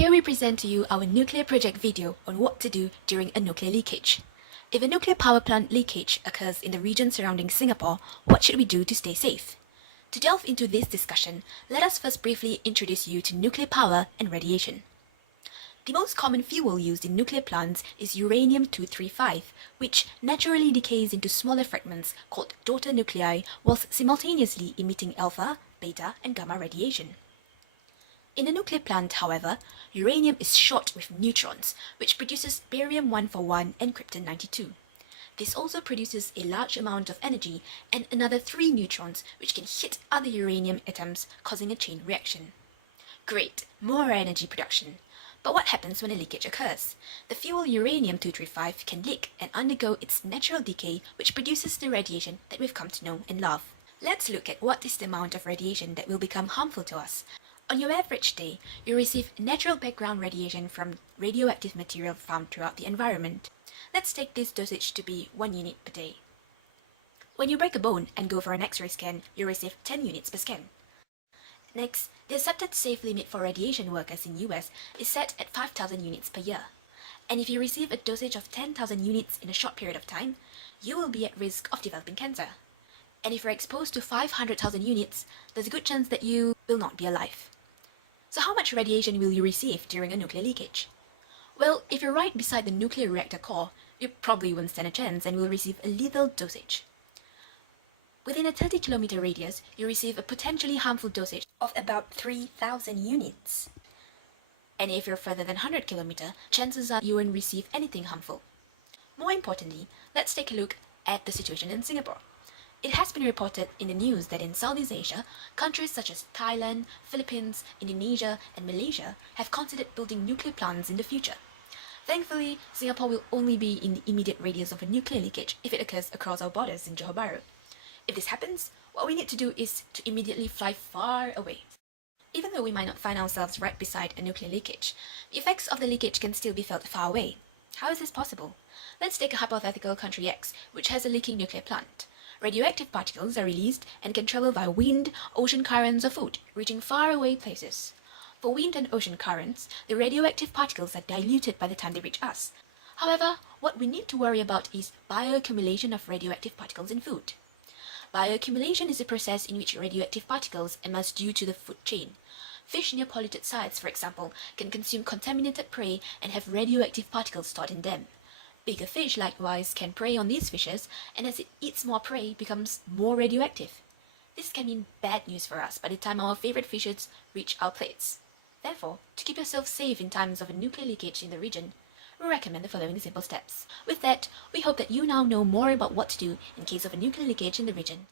Here we present to you our nuclear project video on what to do during a nuclear leakage. If a nuclear power plant leakage occurs in the region surrounding Singapore, what should we do to stay safe? To delve into this discussion, let us first briefly introduce you to nuclear power and radiation. The most common fuel used in nuclear plants is uranium-235, which naturally decays into smaller fragments called daughter nuclei whilst simultaneously emitting alpha, beta, and gamma radiation. In a nuclear plant, however, uranium is shot with neutrons, which produces barium-141 and krypton-92. This also produces a large amount of energy and another 3 neutrons which can hit other uranium atoms, causing a chain reaction. Great, more energy production. But what happens when a leakage occurs? The fuel uranium-235 can leak and undergo its natural decay, which produces the radiation that we've come to know and love. Let's look at what is the amount of radiation that will become harmful to us. On your average day, you receive natural background radiation from radioactive material found throughout the environment. Let's take this dosage to be 1 unit per day. When you break a bone and go for an X-ray scan, you receive 10 units per scan. Next, the accepted safe limit for radiation workers in US is set at 5,000 units per year. And if you receive a dosage of 10,000 units in a short period of time, you will be at risk of developing cancer. And if you're exposed to 500,000 units, there's a good chance that you will not be alive. So how much radiation will you receive during a nuclear leakage? Well, if you're right beside the nuclear reactor core, you probably won't stand a chance and will receive a lethal dosage. Within a 30-kilometer radius, you receive a potentially harmful dosage of about 3,000 units. And if you're further than 100 kilometers, chances are you won't receive anything harmful. More importantly, let's take a look at the situation in Singapore. It has been reported in the news that in Southeast Asia, countries such as Thailand, Philippines, Indonesia, and Malaysia have considered building nuclear plants in the future. Thankfully, Singapore will only be in the immediate radius of a nuclear leakage if it occurs across our borders in Johor Bahru. If this happens, what we need to do is to immediately fly far away. Even though we might not find ourselves right beside a nuclear leakage, the effects of the leakage can still be felt far away. How is this possible? Let's take a hypothetical country X, which has a leaking nuclear plant. Radioactive particles are released and can travel via wind, ocean currents, or food, reaching faraway places. For wind and ocean currents, the radioactive particles are diluted by the time they reach us. However, what we need to worry about is bioaccumulation of radioactive particles in food. Bioaccumulation is a process in which radioactive particles amass due to the food chain. Fish near polluted sites, for example, can consume contaminated prey and have radioactive particles stored in them. Bigger fish, likewise, can prey on these fishes, and as it eats more prey, becomes more radioactive. This can mean bad news for us by the time our favorite fishes reach our plates. Therefore, to keep yourself safe in times of a nuclear leakage in the region, we recommend the following simple steps. With that, we hope that you now know more about what to do in case of a nuclear leakage in the region.